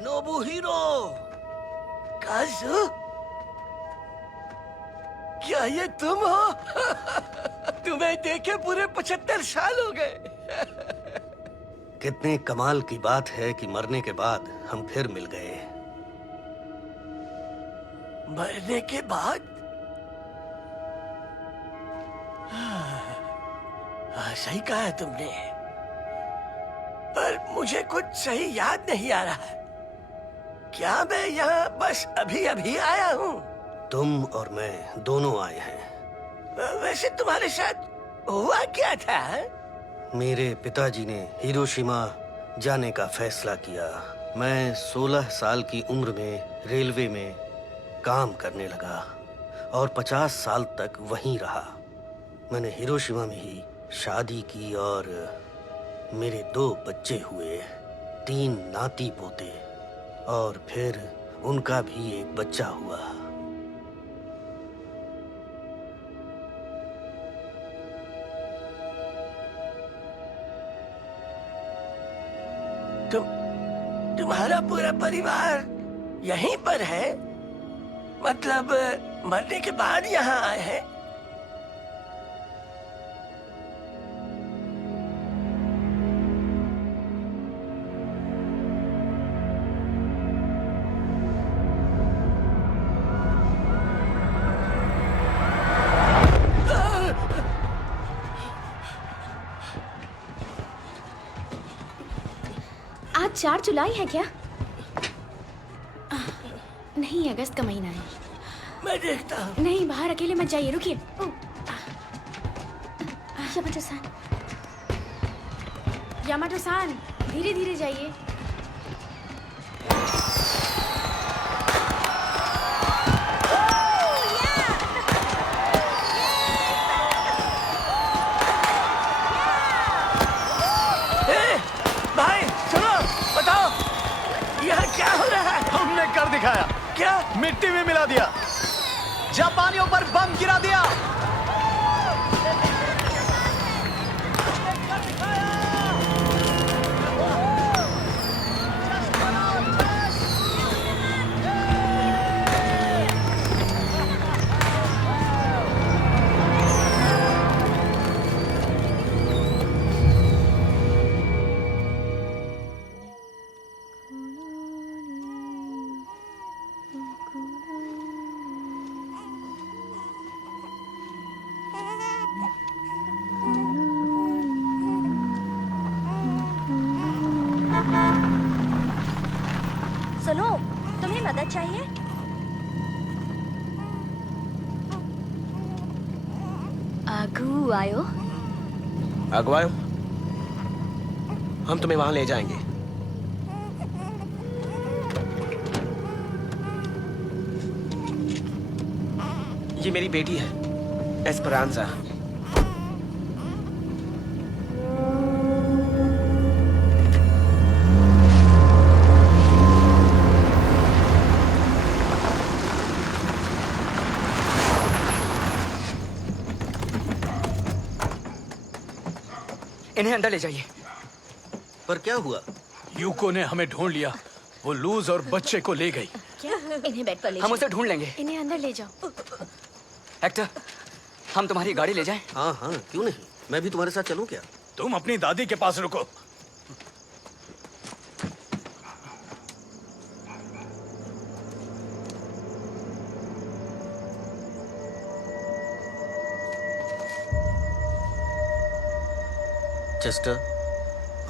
नोबुहिरो, काजू, क्या ये तुम हो? तुम्हें देखे पूरे 75 साल हो गए। कितने कमाल की बात है कि मरने के बाद हम फिर मिल गए। मरने के बाद? सही कहा है तुमने, पर मुझे कुछ सही याद नहीं आ रहा है। क्या मैं यहाँ बस अभी अभी आया हूँ? तुम और मैं दोनों आए हैं। वैसे तुम्हारे साथ हुआ क्या था? मेरे पिताजी ने हिरोशिमा जाने का फैसला किया। मैं 16 साल की उम्र में रेलवे में काम करने लगा और 50 साल तक वहीं रहा। मैंने हिरोशिमा में ही शादी की और मेरे 2 बच्चे हुए, 3 नाती पोते, और फिर उनका भी एक बच्चा हुआ। तुम्हारा पूरा परिवार यहीं पर है? मतलब मरने के बाद यहाँ आए हैं? आज 4 जुलाई है क्या? नहीं, अगस्त का महीना है। मैं देखता हूँ। नहीं, बाहर अकेले मत जाइए, रुकिए। यामाटो-सान, यामाटो-सान, धीरे धीरे जाइए। कर दिखाया। क्या? मिट्टी में मिला दिया, जापानियों पर बम गिरा दिया। सुनो, तुम्हें मदद चाहिए? आगू आयो। अगवायो, हम तुम्हें वहां ले जाएंगे। ये मेरी बेटी है, एस्परांजा। इन्हें अंदर ले जाइए। पर क्या हुआ? यूको ने हमें ढूंढ लिया। वो लूज और बच्चे को ले गई। क्या? इन्हें बेड पर ले हम जाओ। उसे ढूंढ लेंगे। इन्हें अंदर ले जाओ। हेक्टर, हम तुम्हारी गाड़ी ले जाएं? हाँ हाँ, क्यों नहीं। मैं भी तुम्हारे साथ चलूं क्या? तुम अपनी दादी के पास रुको। चेस्टर,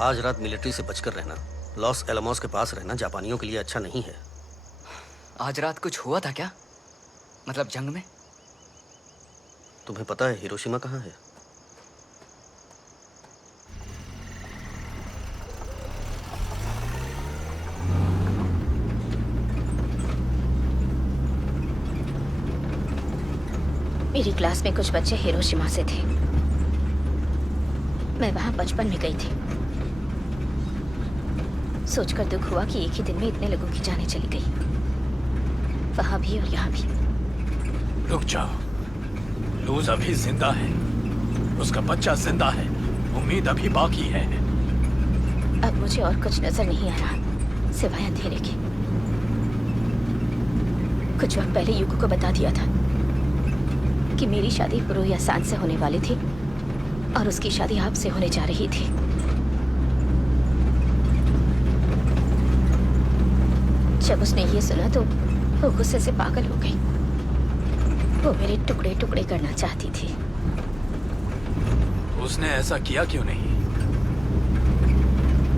आज रात मिलिट्री से बचकर रहना। लॉस एलमोस के पास रहना जापानियों के लिए अच्छा नहीं है। आज रात कुछ हुआ था क्या? मतलब जंग में? तुम्हें पता है हिरोशिमा कहाँ है? मेरी क्लास में कुछ बच्चे हिरोशिमा से थे। मैं वहां बचपन में गई थी। सोचकर दुख हुआ कि एक ही दिन में इतने लोगों की जानें चली गई, वहां भी और यहाँ भी। रुक जाओ, लूज अभी जिंदा है, उसका बच्चा जिंदा है, उम्मीद अभी बाकी है। अब मुझे और कुछ नजर नहीं आ रहा, सिवाय अंधेरे के। कुछ वक्त पहले युको को बता दिया था कि मेरी शादी पुरोहिया सान से होने वाली थी और उसकी शादी आपसे होने जा रही थी। जब उसने ये सुना तो वो गुस्से से पागल हो गई। वो मेरे टुकड़े टुकड़े करना चाहती थी। उसने ऐसा किया क्यों नहीं?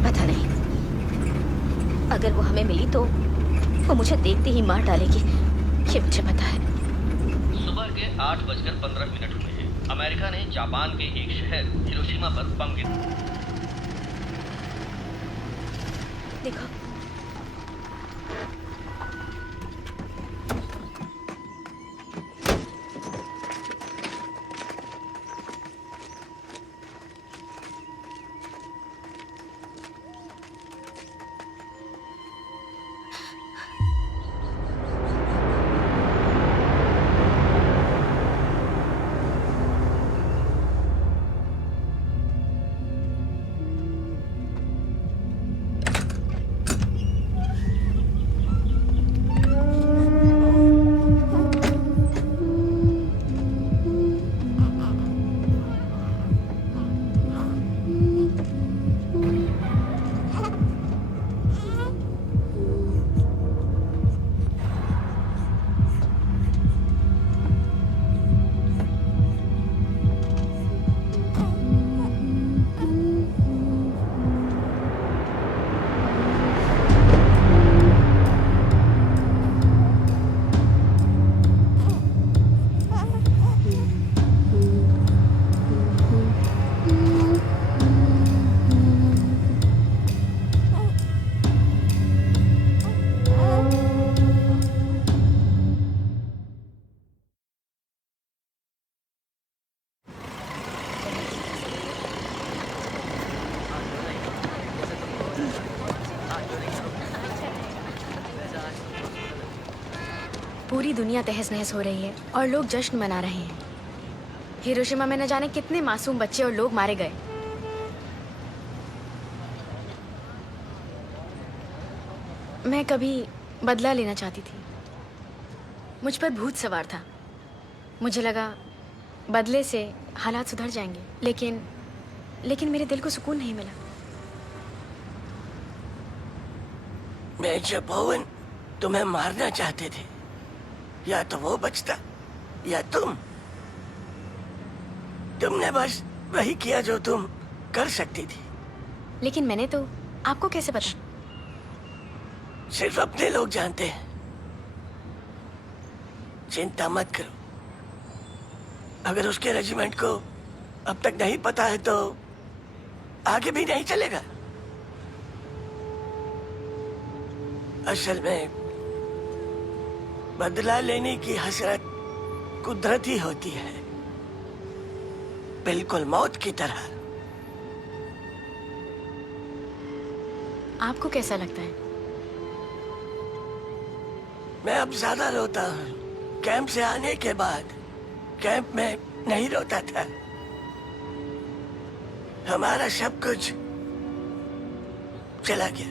पता नहीं। अगर वो हमें मिली तो वो मुझे देखते ही मार डालेगी, ये मुझे पता है। सुबह के 8:15 हुए हैं। अमेरिका ने जापान के एक शहर हिरोशिमा पर बम गिरा। देखो, पूरी दुनिया तहस नहस हो रही है और लोग जश्न मना रहे हैं। हिरोशिमा में न जाने कितने मासूम बच्चे और लोग मारे गए। मैं कभी बदला लेना चाहती थी। मुझ पर भूत सवार था। मुझे लगा बदले से हालात सुधर जाएंगे, लेकिन मेरे दिल को सुकून नहीं मिला। मेजर बोवन तुम्हें मारना चाहते थे, या तो वो बचता या तुमने बस वही किया जो तुम कर सकती थी। लेकिन मैंने तो, आपको कैसे पता? सिर्फ अपने लोग जानते हैं। चिंता मत करो। अगर उसके रेजिमेंट को अब तक नहीं पता है तो आगे भी नहीं चलेगा। असल में बदला लेने की हसरत कुदरती होती है, बिल्कुल मौत की तरह। आपको कैसा लगता है? मैं अब ज्यादा रोता हूँ। कैंप से आने के बाद कैंप में नहीं रोता था। हमारा सब कुछ चला गया,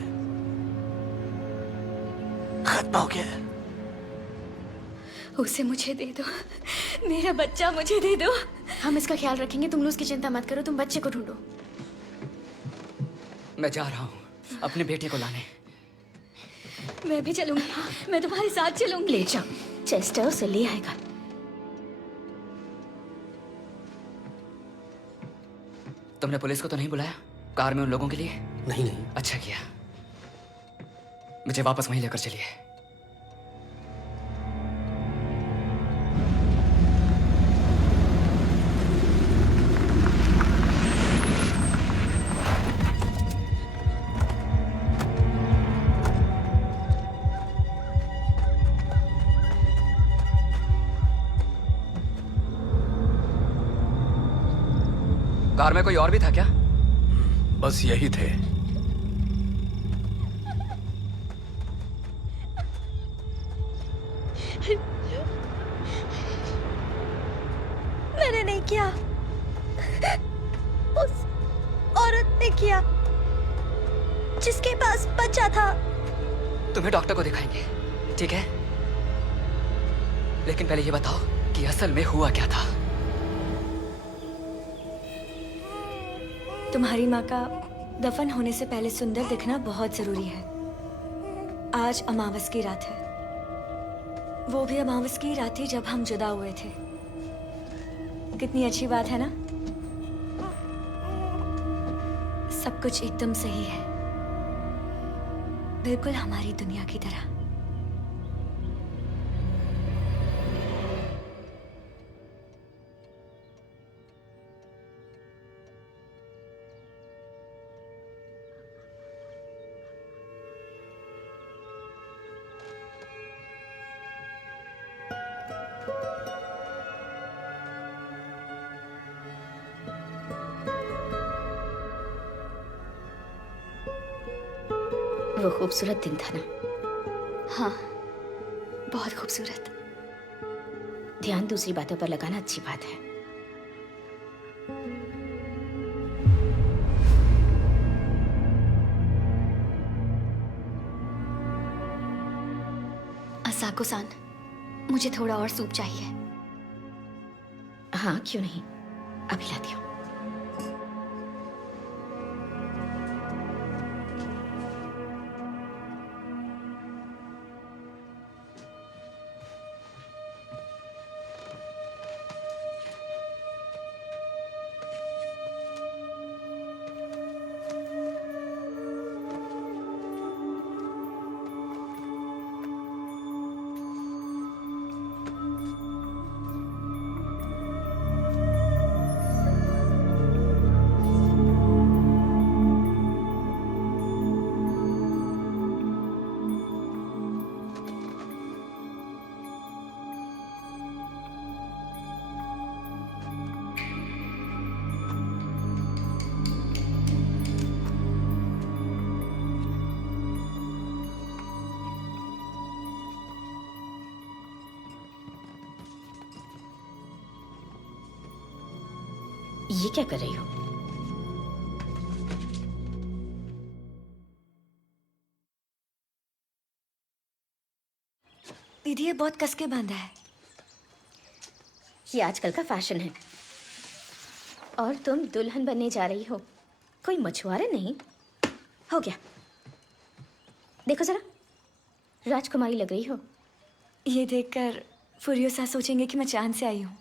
खत्म हो गया। उसे मुझे दे दो, मेरा बच्चा मुझे दे दो। हम इसका ख्याल रखेंगे, तुम लोग उसकी चिंता मत करो। तुम बच्चे को ढूंढो। मैं जा रहा हूँ अपने बेटे को लाने। मैं भी चलूंगी, मैं तुम्हारे साथ चलूंगी। ले जाओ, चेस्टर उसे ले आएगा। तुमने पुलिस को तो नहीं बुलाया कार में उन लोगों के लिए? नहीं नहीं। अच्छा किया। मुझे वापस वहीं लेकर चलिए। कार में कोई और भी था क्या? बस यही थे। मैंने नहीं किया, उस औरत ने किया जिसके पास बच्चा था। तुम्हें डॉक्टर को दिखाएंगे, ठीक है? लेकिन पहले ये बताओ कि असल में हुआ क्या था। तुम्हारी माँ का दफन होने से पहले सुंदर दिखना बहुत जरूरी है। आज अमावस की रात है। वो भी अमावस की रात थी जब हम जुदा हुए थे। कितनी अच्छी बात है ना? सब कुछ एकदम सही है, बिल्कुल हमारी दुनिया की तरह। वो खूबसूरत दिन था ना? हाँ, बहुत खूबसूरत। ध्यान दूसरी बातों पर लगाना अच्छी बात है। असाको-सान, मुझे थोड़ा और सूप चाहिए। हाँ, क्यों नहीं, अभी लाती हूँ। ये क्या कर रही हो? दीदी, ये बहुत कस के बांधा है। ये आजकल का फैशन है। और तुम दुल्हन बनने जा रही हो, कोई मछुआरा नहीं। हो गया, देखो जरा, राजकुमारी लग रही हो। ये देखकर फुरियोसा सोचेंगे कि मैं चांद से आई हूँ।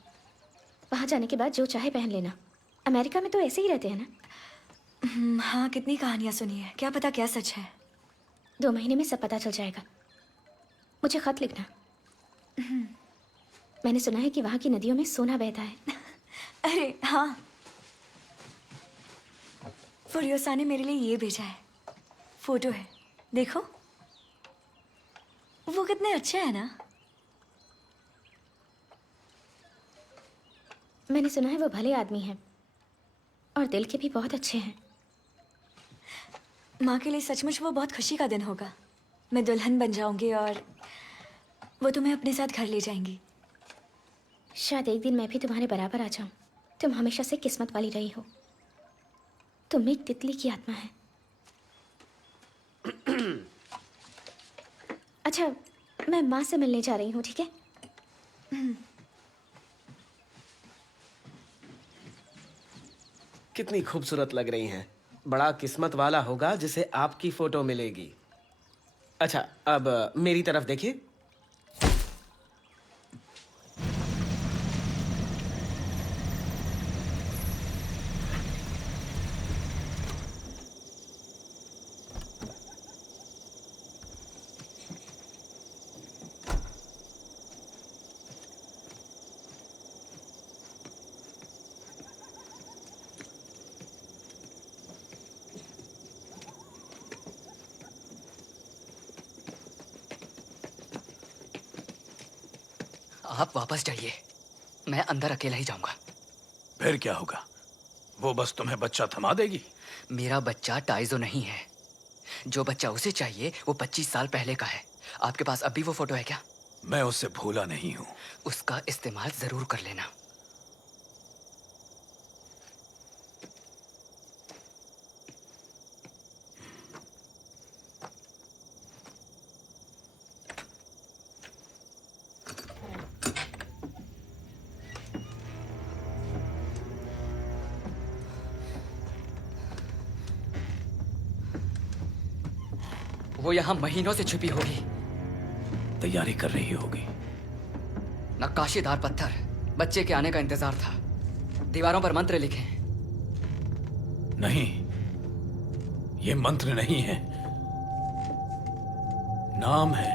वहां जाने के बाद जो चाहे पहन लेना। अमेरिका में तो ऐसे ही रहते हैं ना? हाँ, कितनी कहानियां सुनी है, क्या पता क्या सच है। 2 महीने में सब पता चल जाएगा। मुझे खत लिखना। मैंने सुना है कि वहां की नदियों में सोना बहता है। अरे हाँ, फुरियोसा ने मेरे लिए ये भेजा है। फोटो है, देखो। वो कितने अच्छे हैं ना। मैंने सुना है वो भले आदमी हैं और दिल के भी बहुत अच्छे हैं। माँ के लिए सचमुच वो बहुत खुशी का दिन होगा। मैं दुल्हन बन जाऊंगी और वो तुम्हें अपने साथ घर ले जाएंगी। शायद एक दिन मैं भी तुम्हारे बराबर आ जाऊं। तुम हमेशा से किस्मत वाली रही हो। तुम एक तितली की आत्मा है। अच्छा, मैं माँ से मिलने जा रही हूँ, ठीक है? कितनी खूबसूरत लग रही हैं। बड़ा किस्मत वाला होगा जिसे आपकी फोटो मिलेगी। अच्छा, अब मेरी तरफ देखिए। आप वापस जाइए, मैं अंदर अकेला ही जाऊंगा। फिर क्या होगा? वो बस तुम्हें बच्चा थमा देगी? मेरा बच्चा टाइजो नहीं है। जो बच्चा उसे चाहिए वो 25 साल पहले का है। आपके पास अब भी वो फोटो है क्या? मैं उससे भूला नहीं हूं। उसका इस्तेमाल जरूर कर लेना। वो यहाँ महीनों से छुपी होगी। तैयारी कर रही होगी। नक्काशीदार पत्थर, बच्चे के आने का इंतजार था। दीवारों पर मंत्र लिखे हैं। नहीं, ये मंत्र नहीं है, नाम है।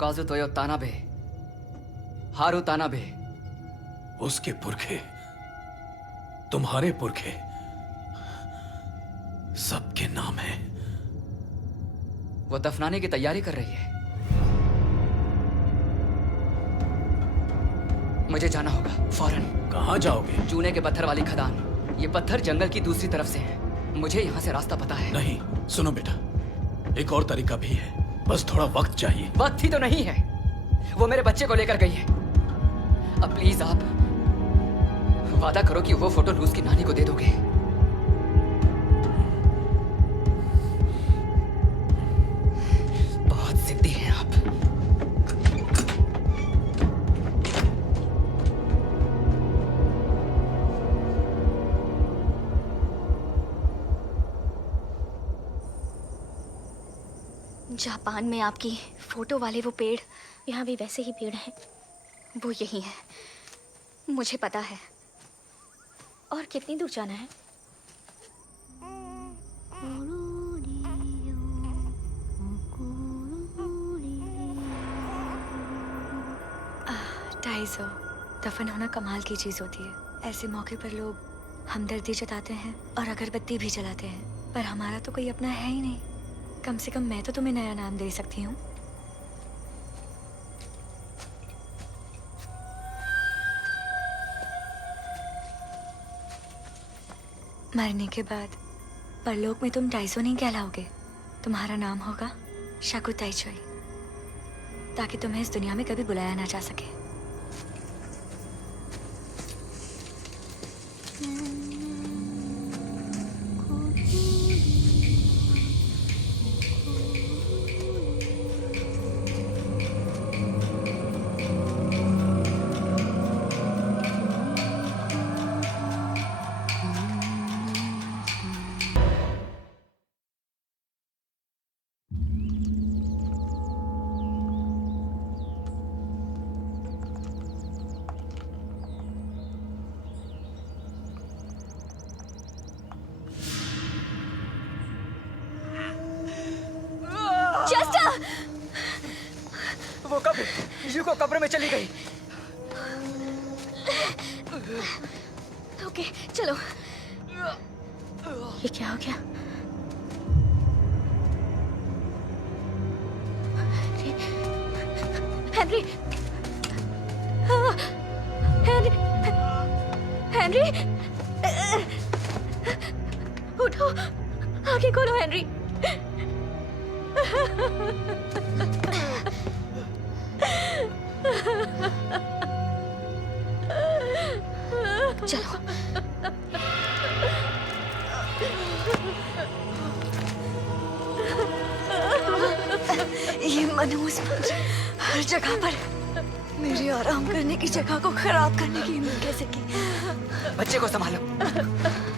काजुतोयो तानाबे, हारू तानाबे। उसके पुरखे, तुम्हारे पुरखे, सबके नाम है। वो दफनाने की तैयारी कर रही है। मुझे जाना होगा फौरन। कहाँ जाओगे? चूने के पत्थर वाली खदान। ये पत्थर जंगल की दूसरी तरफ से है। मुझे यहाँ से रास्ता पता है। नहीं, सुनो बेटा, एक और तरीका भी है, बस थोड़ा वक्त चाहिए। वक्त ही तो नहीं है। वो मेरे बच्चे को लेकर गई है। अब प्लीज आप वादा करो कि वो फोटो लूज की नानी को दे दोगे। बहुत जिद्दी हैं आप। जापान में आपकी फोटो वाले वो पेड़, यहाँ भी वैसे ही पेड़ हैं। वो यही है, मुझे पता है। और कितनी दूर जाना है? टाइजो, दफन होना कमाल की चीज होती है। ऐसे मौके पर लोग हमदर्दी जताते हैं और अगरबत्ती भी जलाते हैं, पर हमारा तो कोई अपना है ही नहीं। कम से कम मैं तो तुम्हें नया नाम दे सकती हूँ। मरने के बाद परलोक में तुम टाइजो नहीं कहलाओगे। तुम्हारा नाम होगा शाकु ताइचोई, ताकि तुम्हें इस दुनिया में कभी बुलाया ना जा सके। वो कब युको कब्र में चली गई? ओके, चलो। ये क्या हो गया? हेनरी, हेनरी, हेनरी, उठो, आंखें खोलो हेनरी। चलो। ये मनहूस मंच हर जगह पर मेरे आराम करने की जगह को खराब करने की हिम्मत कैसे की? बच्चे को संभालो।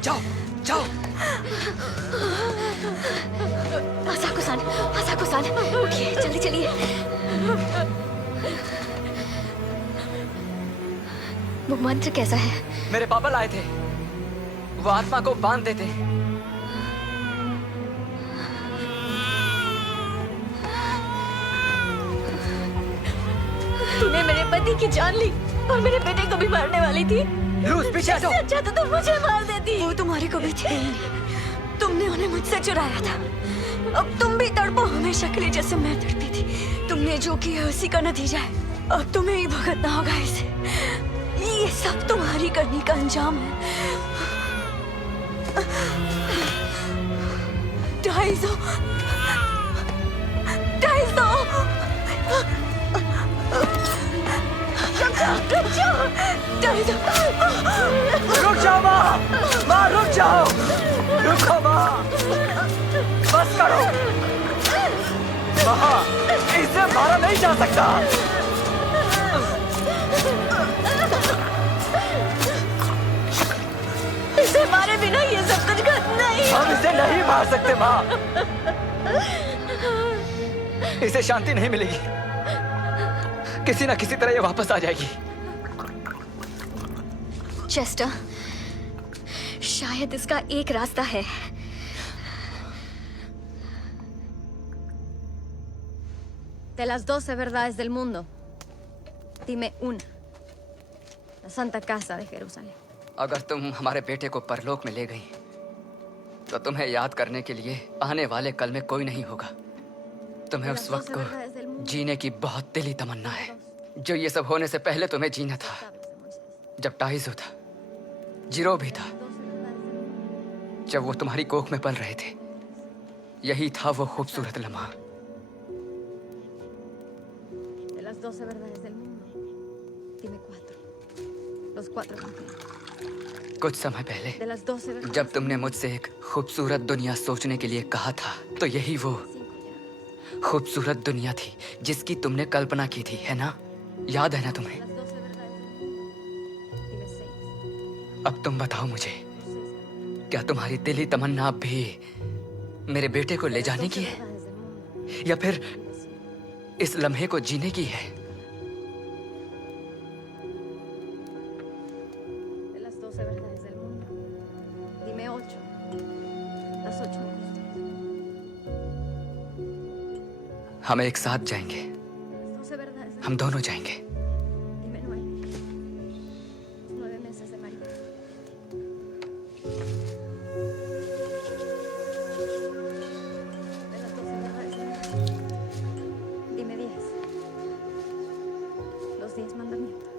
जाओ जाओ। आसाकुसान, उठिए, जल्दी चलिए। वो मंत्र कैसा है? मेरे पापा लाए थे। वो आत्मा को बांध देते। तूने मेरे पति की जान ली और मेरे बेटे को भी मारने वाली थी। लूज, पीछे हटो। इससे अच्छा तो तुम मुझे मार देती। वो तुम्हारी को भी थी। तुमने उन्हें मुझसे चुराया था। अब तुम भी तड़पो हमेशा के लिए जैसे मैं तड़पी थी। तुमने जो किया उसी का नतीजा है। अब तुम्हें ही भुगतना होगा इसे। ये सब तुम्हारी करनी का अंजाम है। टाइजो, टाइजो, रुक जाओ, टाइजो। रुक जाओ माँ, माँ रुक जाओ, रुको माँ, बस करो माँ, इसे मारा नहीं जा सकता। इसे मारे बिना ये सब कुछ करना मार सकते माँ। इसे शांति नहीं मिलेगी। किसी ना किसी तरह ये वापस आ जाएगी। चेस्टर, शायद इसका एक रास्ता है। De las 12 verdades del mundo, dime una. La Santa Casa de Jerusalén. अगर तुम हमारे बेटे को परलोक में ले गई तो तुम्हें याद करने के लिए आने वाले कल में कोई नहीं होगा। तुम्हें उस वक्त को जीने की बहुत दिली तमन्ना है, जो ये सब होने से पहले तुम्हें जीना था। जब टाइजो था, जीरो भी था, जब वो तुम्हारी कोख में पल रहे थे, यही था वो खूबसूरत लम्हा। De las 12 verdades del mundo, dime 4. Los 4 confines. कुछ समय De पहले las 12 verdades. जब तुमने मुझसे एक खूबसूरत दुनिया सोचने के लिए कहा था, तो यही वो खूबसूरत दुनिया थी जिसकी तुमने कल्पना की थी, है ना? याद है ना तुम्हें? Las 12 verdades del mundo, dime 6. अब तुम बताओ मुझे, क्या तुम्हारी दिली तमन्ना अब भी मेरे बेटे को ले जाने की है, Verdades del mundo, या फिर इस लम्हे को जीने की है? de las 12 verdades del mundo, dime 8. Las 8 angustias. हम एक साथ जाएंगे, Las 12 verdades del हम दोनों जाएंगे। Dime 9. Los 9 meses de María. De las 12 verdades del mundo, dime 10. Los 10 mandamientos.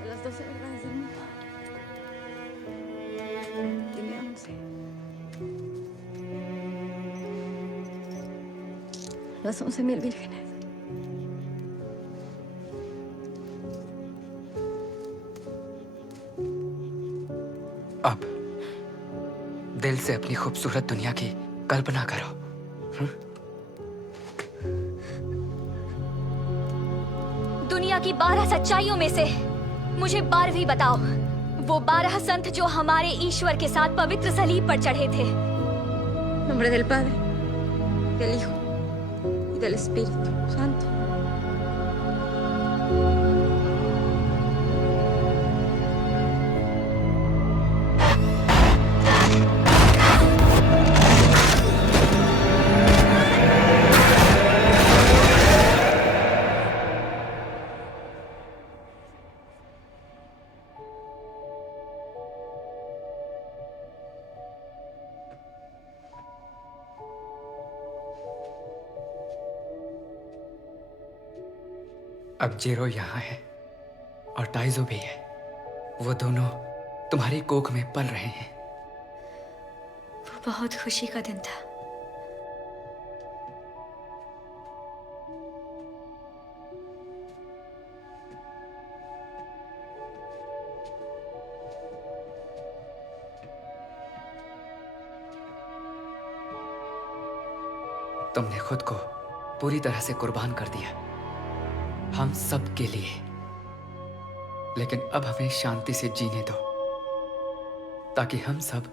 De las 12 verdades del mundo, dime 11. Las 11.000 vírgenes. अब दिल से अपनी खूबसूरत दुनिया की कल्पना करो। दुनिया की 12 सच्चाइयों में से मुझे 12वीं बताओ। वो 12 संत जो हमारे ईश्वर के साथ पवित्र सलीब पर चढ़े थे। En nombre del Padre, del Hijo y del Espíritu Santo. अब जेरो यहाँ है और टाइजो भी है। वो दोनों तुम्हारी कोख में पल रहे हैं। वो बहुत खुशी का दिन था। तुमने खुद को पूरी तरह से कुर्बान कर दिया, हम सब के लिए। लेकिन अब हमें शांति से जीने दो, ताकि हम सब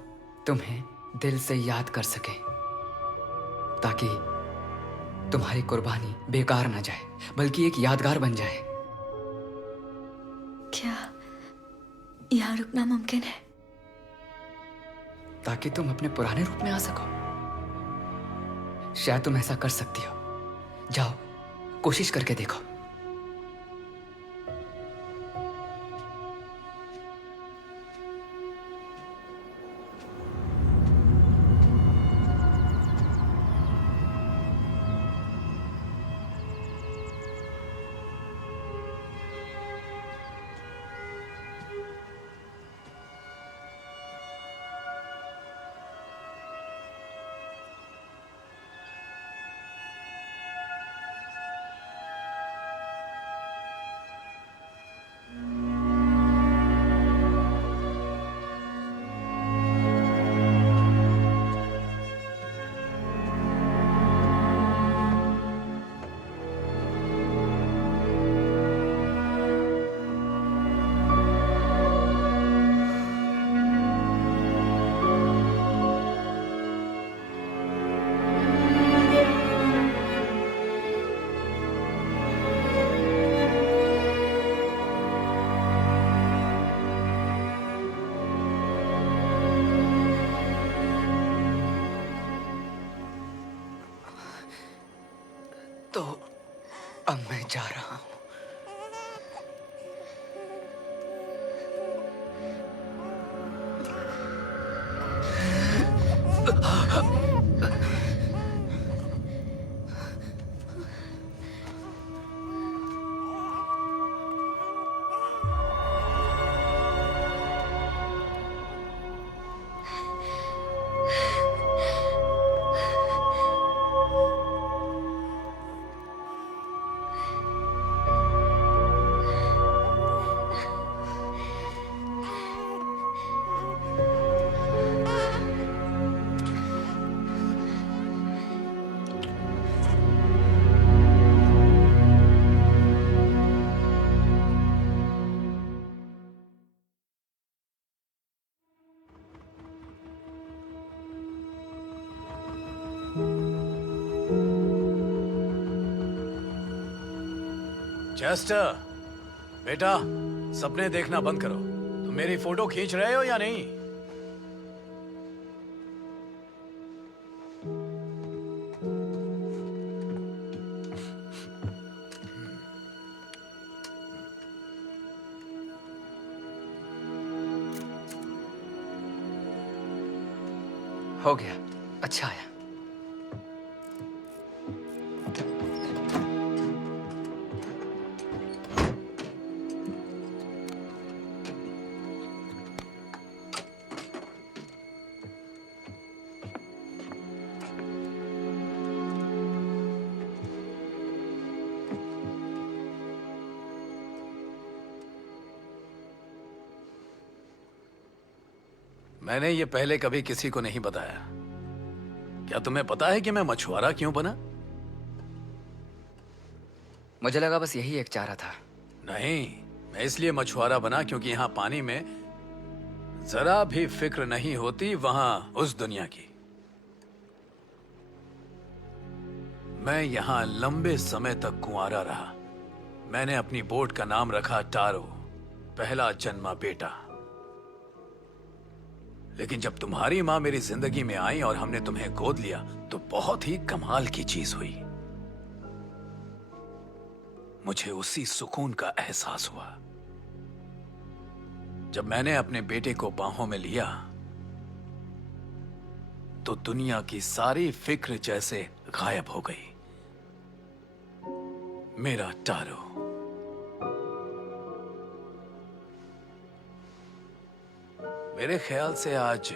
तुम्हें दिल से याद कर सकें, ताकि तुम्हारी कुर्बानी बेकार ना जाए, बल्कि एक यादगार बन जाए। क्या यहाँ रुकना मुमकिन है? ताकि तुम अपने पुराने रूप में आ सको। शायद तुम ऐसा कर सकती हो। जाओ, कोशिश करके देखो। तो अब मैं जा रहा हूं। चेस्टर, बेटा, सपने देखना बंद करो। तुम मेरी फोटो खींच रहे हो या नहीं? हो गया, अच्छा आया। मैंने ये पहले कभी किसी को नहीं बताया। क्या तुम्हें पता है कि मैं मछुआरा क्यों बना? मुझे लगा बस यही एक चारा था। नहीं, मैं इसलिए मछुआरा बना क्योंकि यहाँ पानी में जरा भी फिक्र नहीं होती वहां उस दुनिया की। मैं यहाँ लंबे समय तक कुंवारा रहा। मैंने अपनी बोट का नाम रखा टारो, पहला जन्मा बेटा। लेकिन जब तुम्हारी माँ मेरी जिंदगी में आई और हमने तुम्हें गोद लिया तो बहुत ही कमाल की चीज हुई। मुझे उसी सुकून का एहसास हुआ जब मैंने अपने बेटे को बाहों में लिया तो दुनिया की सारी फिक्र जैसे गायब हो गई। मेरा टारो। मेरे ख्याल से आज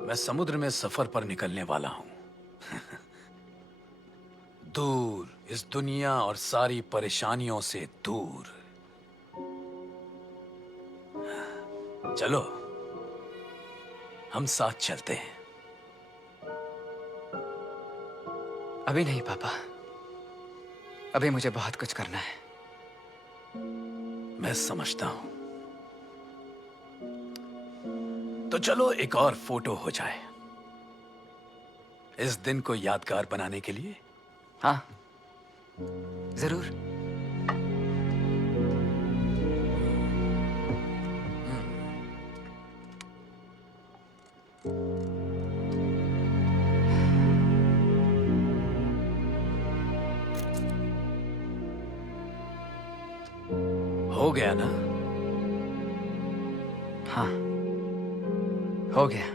मैं समुद्र में सफर पर निकलने वाला हूं। दूर, इस दुनिया और सारी परेशानियों से दूर। चलो, हम साथ चलते हैं। अभी नहीं पापा, अभी मुझे बहुत कुछ करना है। मैं समझता हूं। तो चलो एक और फोटो हो जाए, इस दिन को यादगार बनाने के लिए। हाँ, जरूर। हो गया ना? हाँ, हो गया।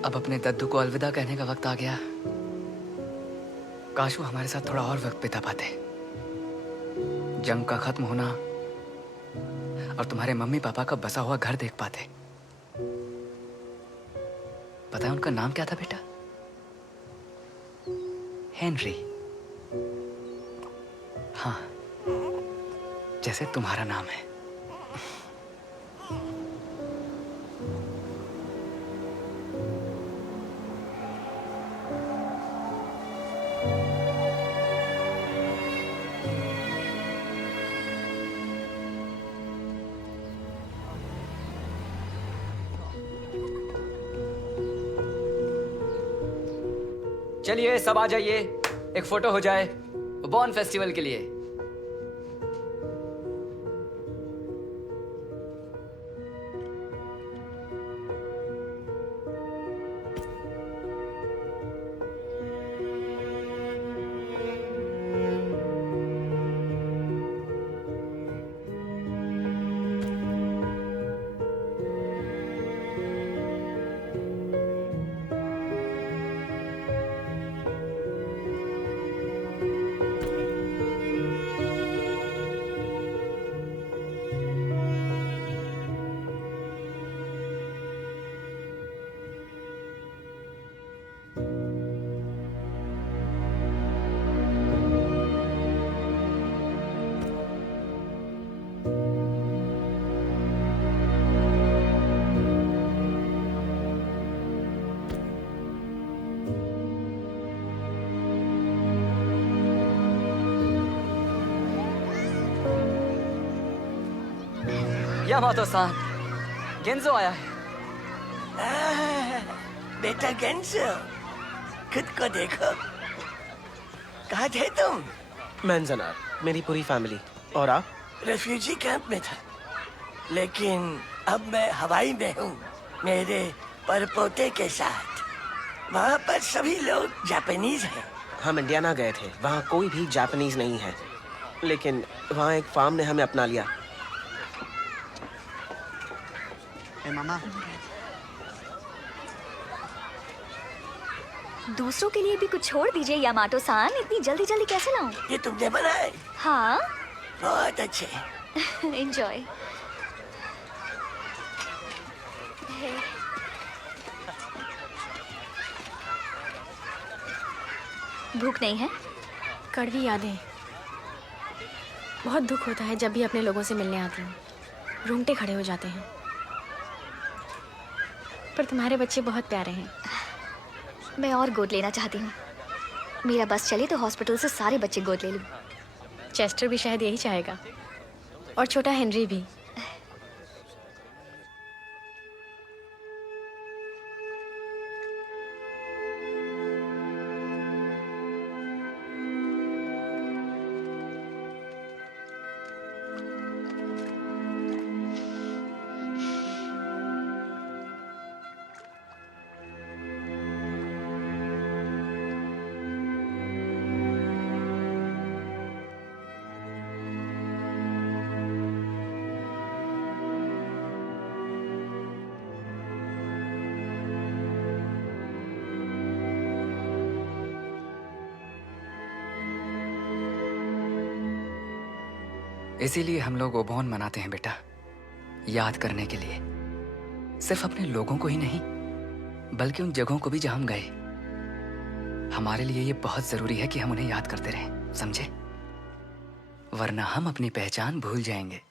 अब अपने दद्दू को अलविदा कहने का वक्त आ गया। काश वो हमारे साथ थोड़ा और वक्त बिता पाते। जंग का खत्म होना और तुम्हारे मम्मी पापा का बसा हुआ घर देख पाते। पता है उनका नाम क्या था बेटा? हेनरी। हाँ, जैसे तुम्हारा नाम है। चलिए सब आ जाइए, एक फोटो हो जाए बॉर्न फेस्टिवल के लिए। यामातो-सान, गेंजो आया है। बेटा गेंसो, खुद को देखो। कहाँ थे तुम? मैंजनार, मेरी पूरी फैमिली। और आप? रेफ्यूजी कैंप में था, लेकिन अब मैं हवाई में हूँ मेरे परपोते के साथ। वहाँ पर सभी लोग जापानीज हैं। हम इंडियाना गए थे, वहाँ कोई भी जापानीज नहीं है, लेकिन वहाँ एक फार्म ने हमें अपना लिया। मामा, दूसरों के लिए भी कुछ छोड़ दीजिए यामातो-सान, इतनी जल्दी जल्दी कैसे लाऊं? ये तुमने बनाए? हाँ। बहुत अच्छे। एंजॉय। भूख नहीं है? कड़वी यादें। बहुत दुख होता है जब भी अपने लोगों से मिलने आती हूँ, रोंगटे खड़े हो जाते हैं। पर तुम्हारे बच्चे बहुत प्यारे हैं। मैं और गोद लेना चाहती हूँ। मेरा बस चले तो हॉस्पिटल से सारे बच्चे गोद ले लूँ। चेस्टर भी शायद यही चाहेगा, और छोटा हेनरी भी। इसीलिए हम लोग ओबोन मनाते हैं बेटा, याद करने के लिए। सिर्फ अपने लोगों को ही नहीं, बल्कि उन जगहों को भी जहां हम गए। हमारे लिए ये बहुत जरूरी है कि हम उन्हें याद करते रहें, समझे? वरना हम अपनी पहचान भूल जाएंगे।